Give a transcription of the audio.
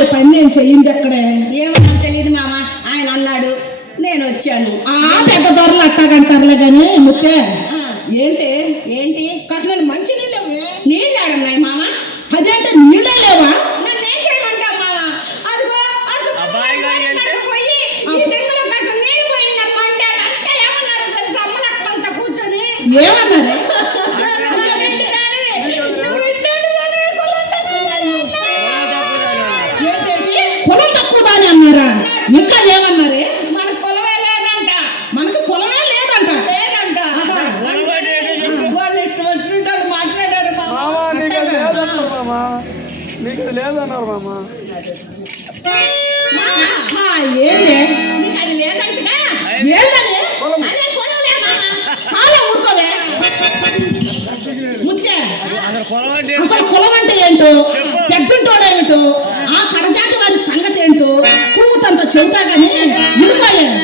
మరి పని నేను చెయ్యింది ఎక్కడే? ఏమో నాకు తెలియదు మామ, ఆయన అన్నాడు నేను వచ్చాను. పెద్ద దొరలు అట్టాగంటారులే గాని ముత్తే ఏంటి ఏంటి కాస్త మంచి నీళ్ళు ఆడున్నాయి మామ. అదేంటే నీళ్ళే లేవా? నన్ను ఏం చేయమంటావు మామ? అదిగో పోయి నీళ్ళు పోయిన మంటారు అంతా ఏమన్నారు తెలుసా? అమ్మలక్కంతా కూర్చొని ఏమన్నారే? కులం తక్కువ దాని అన్నారా? ఇంకా ఏమన్నారే? మన కులమే లేదంట. మనకు కులమే లేదంట. లేదంట. వాళ్ళు ఇష్టం వచ్చినట్టు మాట్లాడారు లేదన్నారు మామ. ఏంటి అది లేదంటగా? లేదని అదే కులమే మామ. చాలా ఊరుకోవే ముత్తే. అసలు కులం అంటే ఏంటో, పెద్దంటోళ్ళు ఏమిటో, ఆ కడజాతి వారి సంగతి ఏంటో కూతంత చెబుతా గానీ విడిపోయాను.